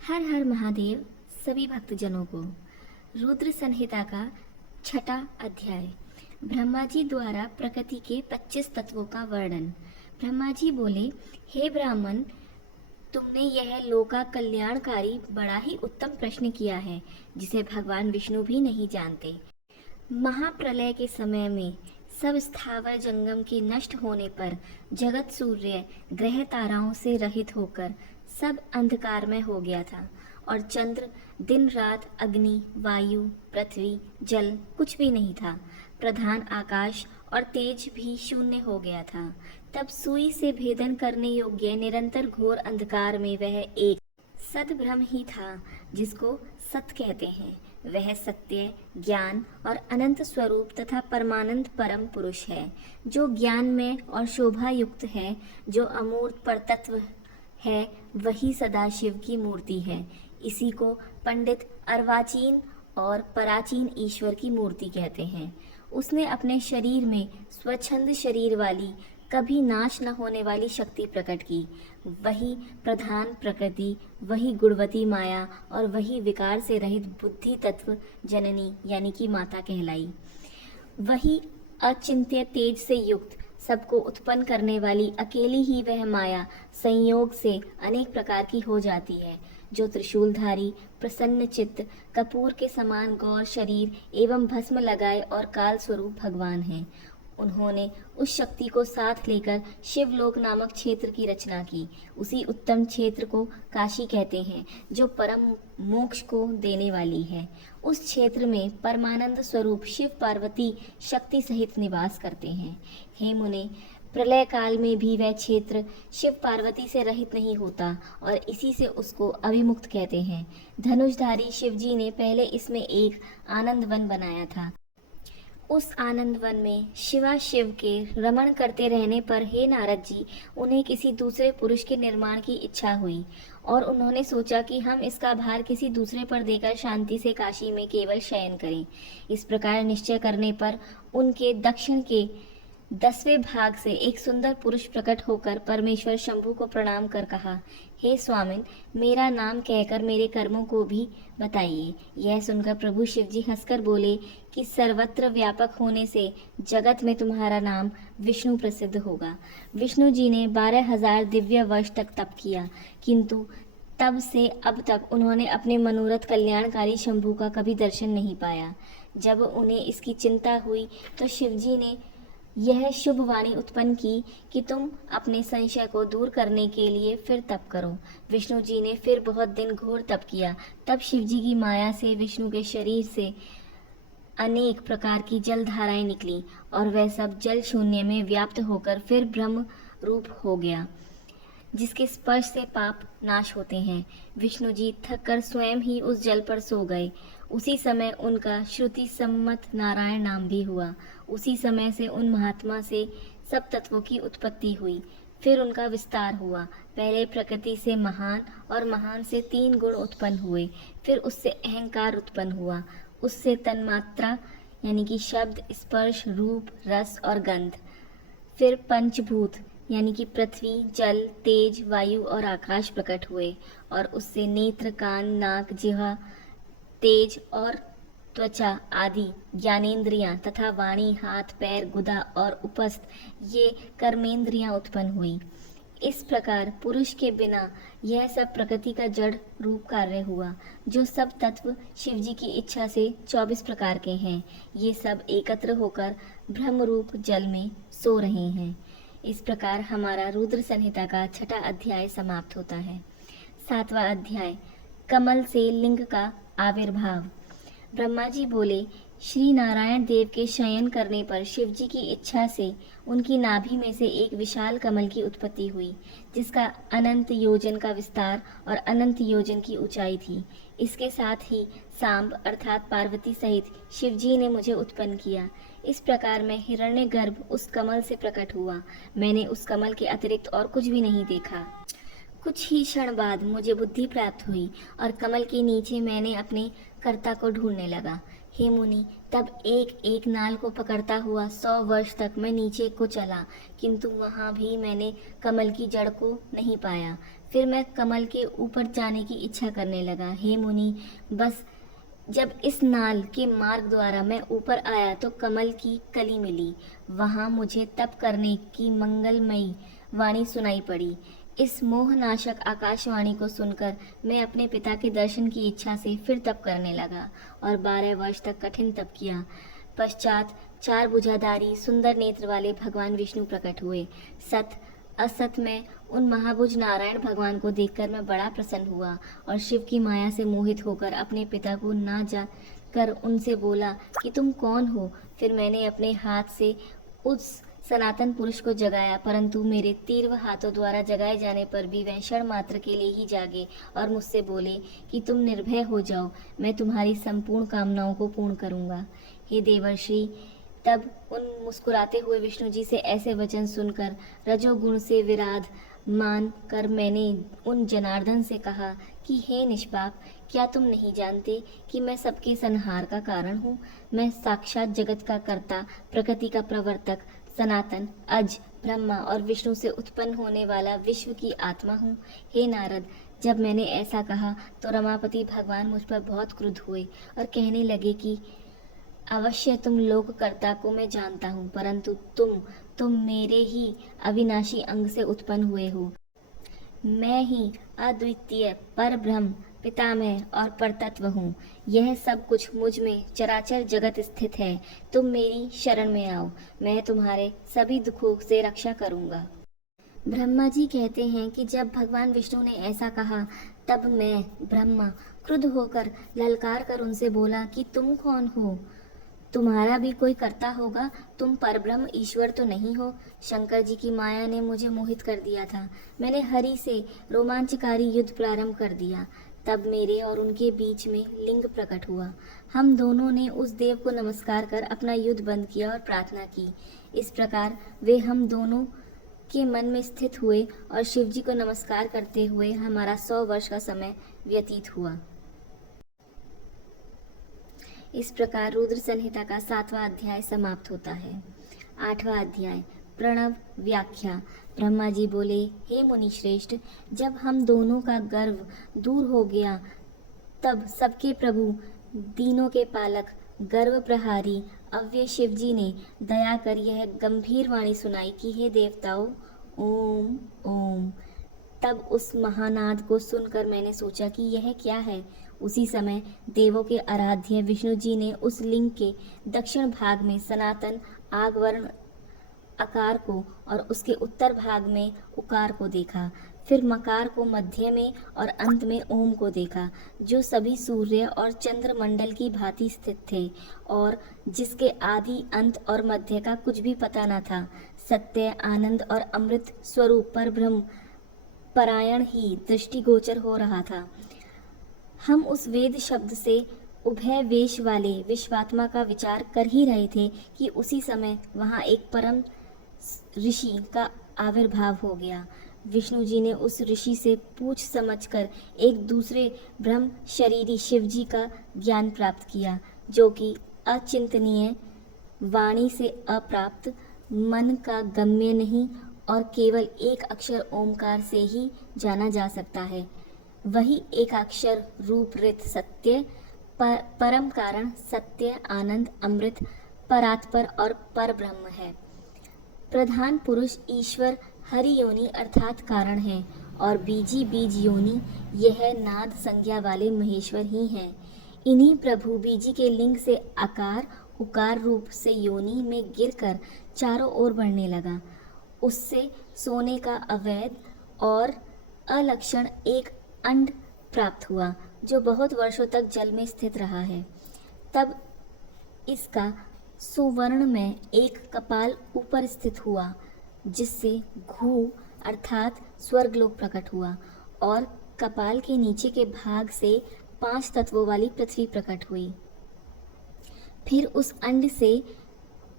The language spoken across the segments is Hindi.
हर हर महादेव सभी भक्तजनों को। रुद्र संहिता का छठा अध्याय। ब्रह्मा जी द्वारा प्रकृति के 25 तत्वों का वर्णन। ब्रह्मा जी बोले, हे ब्राह्मण, तुमने यह लोका कल्याणकारी बड़ा ही उत्तम प्रश्न किया है, जिसे भगवान विष्णु भी नहीं जानते। महाप्रलय के समय में सब स्थावर जंगम के नष्ट होने पर जगत सूर्य ग्रह ताराओं से रहित होकर सब अंधकारमय हो गया था और चंद्र, दिन रात, अग्नि, वायु, पृथ्वी, जल कुछ भी नहीं था। प्रधान आकाश और तेज भी शून्य हो गया था। तब सुई से भेदन करने योग्य निरंतर घोर अंधकार में वह एक सद्ब्रह्म ही था, जिसको सत कहते हैं। वह सत्य, ज्ञान और अनंत स्वरूप तथा परमानंद परम पुरुष है, जो ज्ञान में और शोभा युक्त है। जो अमूर्त परतत्व है, वही सदाशिव की मूर्ति है। इसी को पंडित अर्वाचीन और पराचीन ईश्वर की मूर्ति कहते हैं। उसने अपने शरीर में स्वच्छंद शरीर वाली, कभी नाश न होने वाली शक्ति प्रकट की। वही प्रधान प्रकृति, वही गुणवती माया और वही विकार से रहित बुद्धि तत्व जननी यानी कि माता कहलाई। वही अचिंत्य तेज से युक्त, सबको उत्पन्न करने वाली अकेली ही वह माया संयोग से अनेक प्रकार की हो जाती है। जो त्रिशूलधारी, प्रसन्न चित्त, कपूर के समान गौर शरीर एवं भस्म लगाए और काल स्वरूप भगवान हैं। उन्होंने उस शक्ति को साथ लेकर शिवलोक नामक क्षेत्र की रचना की। उसी उत्तम क्षेत्र को काशी कहते हैं, जो परम मोक्ष को देने वाली है। उस क्षेत्र में परमानंद स्वरूप शिव पार्वती शक्ति सहित निवास करते हैं। हे मुने, प्रलय काल में भी वह क्षेत्र शिव पार्वती से रहित नहीं होता और इसी से उसको अभिमुक्त कहते हैं। धनुषधारी शिवजी ने पहले इसमें एक आनंद वन बनाया था। उस आनंद वन में शिवा शिव के रमण करते रहने पर हे नारद जी, उन्हें किसी दूसरे पुरुष के निर्माण की इच्छा हुई और उन्होंने सोचा कि हम इसका भार किसी दूसरे पर देकर शांति से काशी में केवल शयन करें। इस प्रकार निश्चय करने पर उनके दक्षिण के 10वें भाग से एक सुंदर पुरुष प्रकट होकर परमेश्वर शंभु को प्रणाम कर कहा, हे स्वामिन, मेरा नाम कहकर मेरे कर्मों को भी बताइए। यह सुनकर प्रभु शिवजी हंसकर बोले कि सर्वत्र व्यापक होने से जगत में तुम्हारा नाम विष्णु प्रसिद्ध होगा। विष्णु जी ने 12,000 दिव्य वर्ष तक तप किया, किंतु तब से अब तक उन्होंने अपने मनोरथ कल्याणकारी शंभु का कभी दर्शन नहीं पाया। जब उन्हें इसकी चिंता हुई तो शिवजी ने यह शुभ वाणी उत्पन्न की कि तुम अपने संशय को दूर करने के लिए फिर तप करो। विष्णु जी ने फिर बहुत दिन घोर तप किया। तब शिवजी की माया से विष्णु के शरीर से अनेक प्रकार की जल धाराएं निकली और वह सब जल शून्य में व्याप्त होकर फिर ब्रह्म रूप हो गया, जिसके स्पर्श से पाप नाश होते हैं। विष्णु जी थक कर स्वयं ही उस जल पर सो गए। उसी समय उनका श्रुति सम्मत नारायण नाम भी हुआ। उसी समय से उन महात्मा से सब तत्वों की उत्पत्ति हुई, फिर उनका विस्तार हुआ। पहले प्रकृति से महान और महान से 3 गुण उत्पन्न हुए, फिर उससे अहंकार उत्पन्न हुआ, उससे तन्मात्रा यानी कि शब्द, स्पर्श, रूप, रस और गंध, फिर पंचभूत यानी कि पृथ्वी, जल, तेज, वायु और आकाश प्रकट हुए और उससे नेत्र, कान, नाक, जिह्वा, तेज और त्वचा आदि ज्ञानेंद्रियां तथा वाणी, हाथ, पैर, गुदा और उपस्थ ये कर्मेंद्रियां उत्पन्न हुई। इस प्रकार पुरुष के बिना यह सब प्रकृति का जड़ रूप कार्य हुआ। जो सब तत्व शिवजी की इच्छा से 24 प्रकार के हैं, ये सब एकत्र होकर ब्रह्म रूप जल में सो रहे हैं। इस प्रकार हमारा रुद्र संहिता का छठा अध्याय समाप्त होता है। 7वां अध्याय, कमल से लिंग का आविर्भाव। ब्रह्मा जी बोले, श्री नारायण देव के शयन करने पर शिवजी की इच्छा से उनकी नाभि में से एक विशाल कमल की उत्पत्ति हुई, जिसका अनंत योजन का विस्तार और अनंत योजन की ऊंचाई थी। इसके साथ ही सांब अर्थात पार्वती सहित शिवजी ने मुझे उत्पन्न किया। इस प्रकार मैं हिरण्यगर्भ उस कमल से प्रकट हुआ। मैंने उस कमल के अतिरिक्त और कुछ भी नहीं देखा। कुछ ही क्षण बाद मुझे बुद्धि प्राप्त हुई और कमल के नीचे मैंने अपने कर्ता को ढूंढने लगा। हे मुनि, तब एक एक नाल को पकड़ता हुआ 100 वर्ष तक मैं नीचे को चला, किंतु वहां भी मैंने कमल की जड़ को नहीं पाया। फिर मैं कमल के ऊपर जाने की इच्छा करने लगा। हे मुनि, बस जब इस नाल के मार्ग द्वारा मैं ऊपर आया तो कमल की कली मिली। वहां मुझे तप करने की मंगलमयी वाणी सुनाई पड़ी। इस मोहनाशक आकाशवाणी को सुनकर मैं अपने पिता के दर्शन की इच्छा से फिर तप करने लगा और 12 वर्ष तक कठिन तप किया। पश्चात 4 भुजाधारी सुंदर नेत्र वाले भगवान विष्णु प्रकट हुए। सत असत में उन महाभुज नारायण भगवान को देखकर मैं बड़ा प्रसन्न हुआ और शिव की माया से मोहित होकर अपने पिता को ना जा कर उनसे बोला कि तुम कौन हो। फिर मैंने अपने हाथ से उस सनातन पुरुष को जगाया, परंतु मेरे तीव्र हाथों द्वारा जगाए जाने पर भी वह क्षण मात्र के लिए ही जागे और मुझसे बोले कि तुम निर्भय हो जाओ, मैं तुम्हारी संपूर्ण कामनाओं को पूर्ण करूंगा। हे देवर्षि, तब उन मुस्कुराते हुए विष्णु जी से ऐसे वचन सुनकर रजोगुण से विराध मान कर मैंने उन जनार्दन से कहा कि हे निष्पाप, क्या तुम नहीं जानते कि मैं सबके संहार का कारण हूँ? मैं साक्षात जगत का कर्ता, प्रकृति का प्रवर्तक, सनातन, अज, ब्रह्मा और विष्णु से उत्पन्न होने वाला विश्व की आत्मा हूँ। हे नारद, जब मैंने ऐसा कहा तो रमापति भगवान मुझ पर बहुत क्रुद्ध हुए और कहने लगे कि अवश्य तुम लोककर्ता को मैं जानता हूँ, परंतु तुम मेरे ही अविनाशी अंग से उत्पन्न हुए हो। मैं ही अद्वितीय पर ब्रह्म, पितामह और परतत्व हूँ। यह सब कुछ मुझ में चराचर जगत स्थित है। तुम मेरी शरण में आओ, मैं तुम्हारे सभी दुखों से रक्षा करूँगा। ब्रह्मा जी कहते हैं कि जब भगवान विष्णु ने ऐसा कहा तब मैं ब्रह्मा क्रुद्ध होकर ललकार कर उनसे बोला कि तुम कौन हो? तुम्हारा भी कोई कर्ता होगा, तुम परब्रह्म ईश्वर तो नहीं हो। शंकर जी की माया ने मुझे मोहित कर दिया था। मैंने हरि से रोमांचकारी युद्ध प्रारंभ कर दिया। तब मेरे और उनके बीच में लिंग प्रकट हुआ। हम दोनों ने उस देव को नमस्कार कर अपना युद्ध बंद किया और प्रार्थना की। इस प्रकार वे हम दोनों के मन में स्थित हुए और शिव जी को नमस्कार करते हुए हमारा 100 वर्ष का समय व्यतीत हुआ। इस प्रकार रुद्र संहिता का 7वां अध्याय समाप्त होता है। 8वां अध्याय प्रणव व्याख्या। ब्रह्मा जी बोले, हे मुनि श्रेष्ठ, जब हम दोनों का गर्व दूर हो गया तब सबके प्रभु, दीनों के पालक, गर्व प्रहारी अव्यय शिव जी ने दया कर यह गंभीर वाणी सुनाई कि हे देवताओं, ओम ओम। तब उस महानाद को सुनकर मैंने सोचा कि यह क्या है। उसी समय देवों के आराध्य विष्णु जी ने उस लिंग के दक्षिण भाग में सनातन आगवर्ण अकार को और उसके उत्तर भाग में उकार को देखा। फिर मकार को मध्य में और अंत में ओम को देखा, जो सभी सूर्य और चंद्रमंडल की भांति स्थित थे और जिसके आदि अंत और मध्य का कुछ भी पता न था। सत्य, आनंद और अमृत स्वरूप पर ब्रह्म परायण ही दृष्टिगोचर हो रहा था। हम उस वेद शब्द से उभय वेश वाले विश्वात्मा का विचार कर ही रहे थे कि उसी समय वहां एक परम ऋषि का आविर्भाव हो गया। विष्णु जी ने उस ऋषि से पूछ समझकर एक दूसरे ब्रह्म शरीरी शिव जी का ज्ञान प्राप्त किया, जो कि अचिंतनीय, वाणी से अप्राप्त, मन का गम्य नहीं और केवल एक अक्षर ओमकार से ही जाना जा सकता है। वही एक अक्षर रूप रित सत्य, परम कारण, सत्य, आनंद, अमृत, परात्पर और पर ब्रह्म है। प्रधान पुरुष ईश्वर हरि योनि अर्थात कारण है और बीजी बीज योनि यह नाद संज्ञा वाले महेश्वर ही हैं। इन्हीं प्रभु बीजी के लिंग से आकार उकार रूप से योनि में गिरकर चारों ओर बढ़ने लगा। उससे सोने का अवैध और अलक्षण एक अंड प्राप्त हुआ, जो बहुत वर्षों तक जल में स्थित रहा है। तब इसका सुवर्ण में एक कपाल ऊपर स्थित हुआ, जिससे घू अर्थात स्वर्गलोक प्रकट हुआ और कपाल के नीचे के भाग से 5 तत्वों वाली पृथ्वी प्रकट हुई। फिर उस अंड से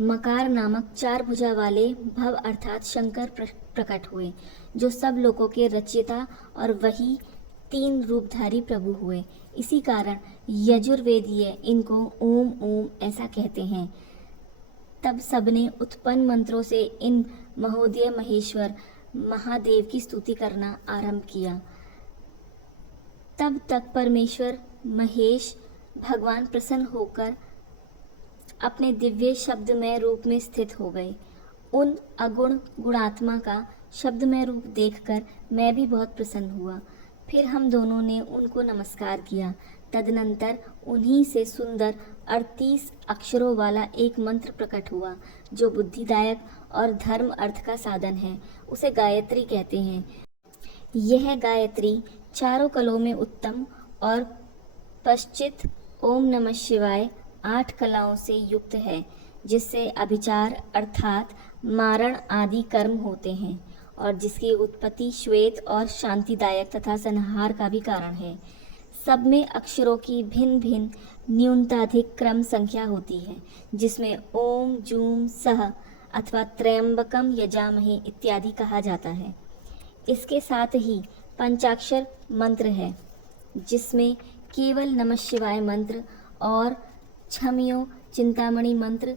मकार नामक 4 भुजा वाले भव अर्थात शंकर प्रकट हुए, जो सब लोगों के रचयिता और वही 3 रूपधारी प्रभु हुए। इसी कारण यजुर्वेदीय इनको ओम ओम ऐसा कहते हैं। तब सबने उत्पन्न मंत्रों से इन महोदय महेश्वर महादेव की स्तुति करना आरंभ किया। तब तक परमेश्वर महेश भगवान प्रसन्न होकर अपने दिव्य शब्दमय रूप में स्थित हो गए। उन अगुण गुणात्मा का शब्दमय रूप देखकर मैं भी बहुत प्रसन्न हुआ। फिर हम दोनों ने उनको नमस्कार किया। तदनंतर उन्हीं से सुंदर 38 अक्षरों वाला एक मंत्र प्रकट हुआ जो बुद्धिदायक और धर्म अर्थ का साधन है। उसे गायत्री कहते हैं। यह गायत्री चारों कलाओं में उत्तम और पश्चित ओम नमः शिवाय 8 कलाओं से युक्त है, जिससे अभिचार अर्थात मारण आदि कर्म होते हैं और जिसकी उत्पत्ति श्वेत और शांतिदायक तथा संहार का भी कारण है। सब में अक्षरों की भिन्न भिन्न न्यूनताधिक क्रम संख्या होती है, जिसमें ओम जूम सह अथवा त्र्यंबकम यजामहे इत्यादि कहा जाता है। इसके साथ ही पंचाक्षर मंत्र है, जिसमें केवल नमः शिवाय मंत्र और छमियो चिंतामणि मंत्र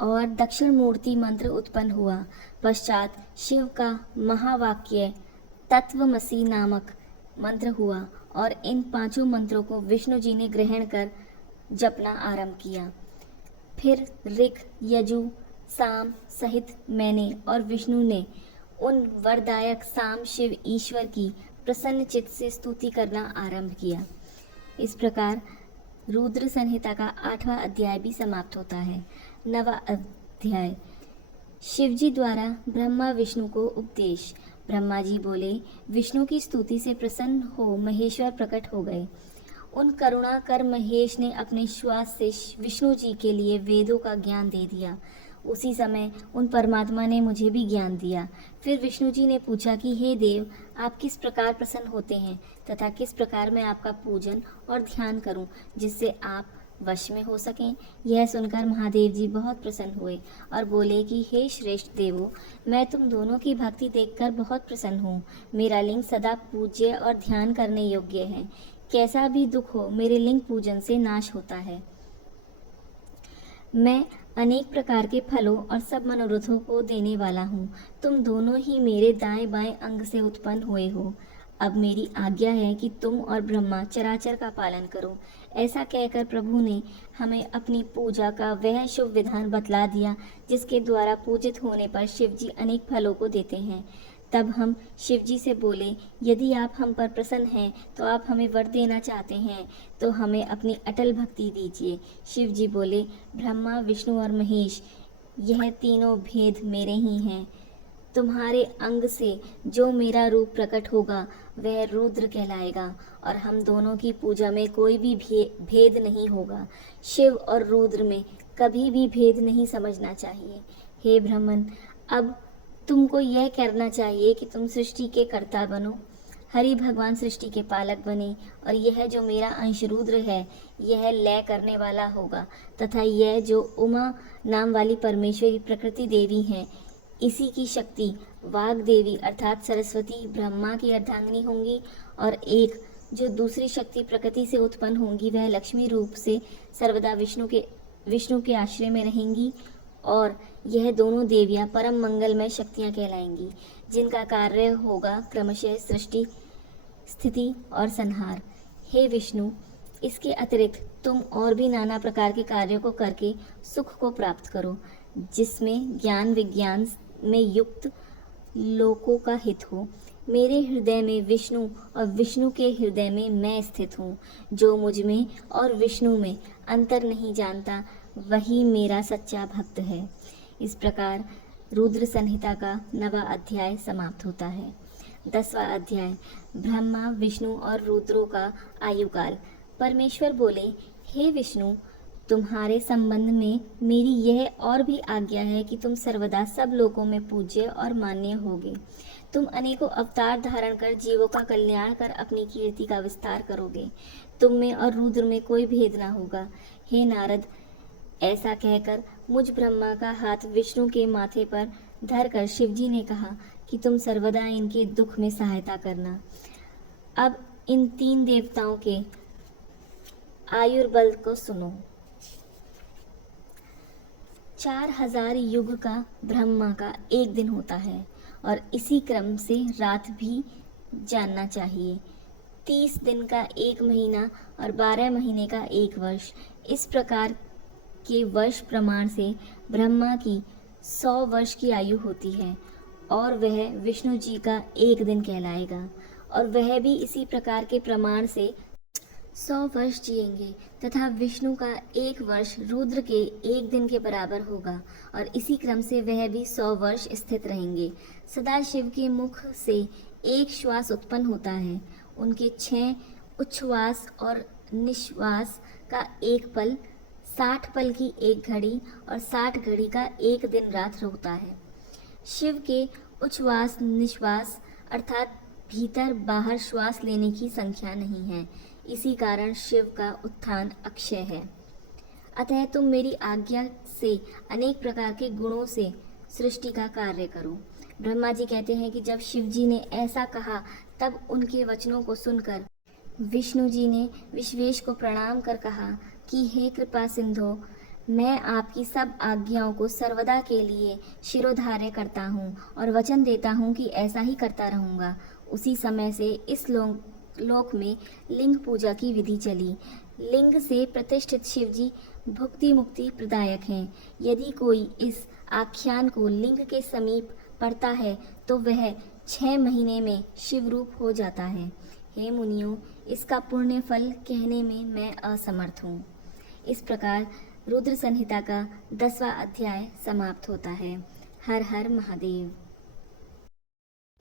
और दक्षिण मूर्ति मंत्र उत्पन्न हुआ। पश्चात शिव का महावाक्य तत्वमसि नामक मंत्र हुआ और इन 5 मंत्रों को विष्णु जी ने ग्रहण कर जपना आरंभ किया। फिर ऋग यजु साम सहित मैंने और विष्णु ने उन वरदायक साम शिव ईश्वर की प्रसन्न चित्त से स्तुति करना आरंभ किया। इस प्रकार रुद्र संहिता का 8वां अध्याय भी समाप्त होता है। 9वां अध्याय शिवजी द्वारा ब्रह्मा विष्णु को उपदेश। ब्रह्मा जी बोले, विष्णु की स्तुति से प्रसन्न हो महेश्वर प्रकट हो गए। उन करुणा कर महेश ने अपने श्वास से विष्णु जी के लिए वेदों का ज्ञान दे दिया। उसी समय उन परमात्मा ने मुझे भी ज्ञान दिया। फिर विष्णु जी ने पूछा कि हे देव, आप किस प्रकार प्रसन्न होते हैं तथा किस प्रकार मैं आपका पूजन और ध्यान करूं जिससे आप वश में हो सकें। यह सुनकर महादेव जी बहुत प्रसन्न हुए और बोले कि हे श्रेष्ठ देवो, मैं तुम दोनों की भक्ति देखकर बहुत प्रसन्न हूँ। मेरा लिंग सदा पूज्य और ध्यान करने योग्य है। कैसा भी दुख हो, मेरे लिंग पूजन से नाश होता है। मैं अनेक प्रकार के फलों और सब मनोरथों को देने वाला हूँ। तुम दोनों ही मेरे दाएं बाएं अंग से उत्पन्न हुए हो। अब मेरी आज्ञा है कि तुम और ब्रह्मा चराचर का पालन करो। ऐसा कहकर प्रभु ने हमें अपनी पूजा का वह शुभ विधान बतला दिया, जिसके द्वारा पूजित होने पर शिवजी अनेक फलों को देते हैं। तब हम शिवजी से बोले, यदि आप हम पर प्रसन्न हैं तो आप हमें वर देना चाहते हैं तो हमें अपनी अटल भक्ति दीजिए। शिवजी बोले, ब्रह्मा विष्णु और महेश, यह तीनों भेद मेरे ही हैं। तुम्हारे अंग से जो मेरा रूप प्रकट होगा वह रुद्र कहलाएगा और हम दोनों की पूजा में कोई भी भेद नहीं होगा। शिव और रुद्र में कभी भी भेद नहीं समझना चाहिए। हे ब्राह्मण, अब तुमको यह करना चाहिए कि तुम सृष्टि के कर्ता बनो। हरि भगवान सृष्टि के पालक बने और यह जो मेरा अंश रुद्र है यह लय करने वाला होगा तथा यह जो उमा नाम वाली परमेश्वरी प्रकृति देवी है, इसी की शक्ति वाग देवी अर्थात सरस्वती ब्रह्मा की अर्धांगिनी होंगी और एक जो दूसरी शक्ति प्रकृति से उत्पन्न होंगी वह लक्ष्मी रूप से सर्वदा विष्णु के आश्रय में रहेंगी और यह दोनों देवियां परम मंगलमय शक्तियां कहलाएंगी, जिनका कार्य होगा क्रमशः सृष्टि स्थिति और संहार। हे विष्णु, इसके अतिरिक्त तुम और भी नाना प्रकार के कार्यों को करके सुख को प्राप्त करो, जिसमें ज्ञान विज्ञान में युक्त लोकों का हित हो। मेरे हृदय में विष्णु और विष्णु के हृदय में मैं स्थित हूँ। जो मुझ में और विष्णु में अंतर नहीं जानता वही मेरा सच्चा भक्त है। इस प्रकार रुद्र संहिता का 9वां अध्याय समाप्त होता है। 10वां अध्याय ब्रह्मा विष्णु और रुद्रों का आयुकाल। परमेश्वर बोले, हे विष्णु, तुम्हारे संबंध में मेरी यह और भी आज्ञा है कि तुम सर्वदा सब लोगों में पूज्य और मान्य होगे। तुम अनेकों अवतार धारण कर जीवों का कल्याण कर अपनी कीर्ति का विस्तार करोगे। तुम में और रुद्र में कोई भेद ना होगा। हे नारद, ऐसा कहकर मुझ ब्रह्मा का हाथ विष्णु के माथे पर धरकर शिवजी ने कहा कि तुम सर्वदा इनके दुख में सहायता करना। अब इन 3 देवताओं के आयुर्बल को सुनो। 4000 युग का ब्रह्मा का एक दिन होता है और इसी क्रम से रात भी जानना चाहिए। 30 दिन का एक महीना और 12 महीने का एक वर्ष, इस प्रकार के वर्ष प्रमाण से ब्रह्मा की 100 वर्ष की आयु होती है और वह विष्णु जी का एक दिन कहलाएगा और वह भी इसी प्रकार के प्रमाण से 100 वर्ष जिएंगे तथा विष्णु का एक वर्ष रुद्र के एक दिन के बराबर होगा और इसी क्रम से वह भी 100 वर्ष स्थित रहेंगे। सदाशिव के मुख से एक श्वास उत्पन्न होता है, उनके 6 उच्छ्वास और निश्वास का एक पल, 60 पल की एक घड़ी और 60 घड़ी का एक दिन रात होता है। शिव के उच्छ्वास निश्वास अर्थात भीतर बाहर श्वास लेने की संख्या नहीं है, इसी कारण शिव का उत्थान अक्षय है। अतः तुम मेरी आज्ञा से अनेक प्रकार के गुणों से सृष्टि का कार्य करो। ब्रह्मा जी कहते हैं कि जब शिव जी ने ऐसा कहा तब उनके वचनों को सुनकर विष्णु जी ने विश्वेश को प्रणाम कर कहा कि हे कृपा सिंधो, मैं आपकी सब आज्ञाओं को सर्वदा के लिए शिरोधार्य करता हूँ और वचन देता हूँ कि ऐसा ही करता रहूँगा। उसी समय से इस लोक में लिंग पूजा की विधि चली। लिंग से प्रतिष्ठित शिव जी भुक्ति मुक्ति प्रदायक हैं। यदि कोई इस आख्यान को लिंग के समीप पढ़ता है तो वह 6 महीने में शिव रूप हो जाता है। हे मुनियों, इसका पुण्य फल कहने में मैं असमर्थ हूँ। इस प्रकार रुद्र संहिता का 10वां अध्याय समाप्त होता है। हर हर महादेव।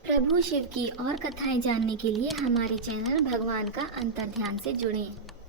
प्रभु शिव की और कथाएं जानने के लिए हमारे चैनल भगवान का अंतर्ध्यान से जुड़ें।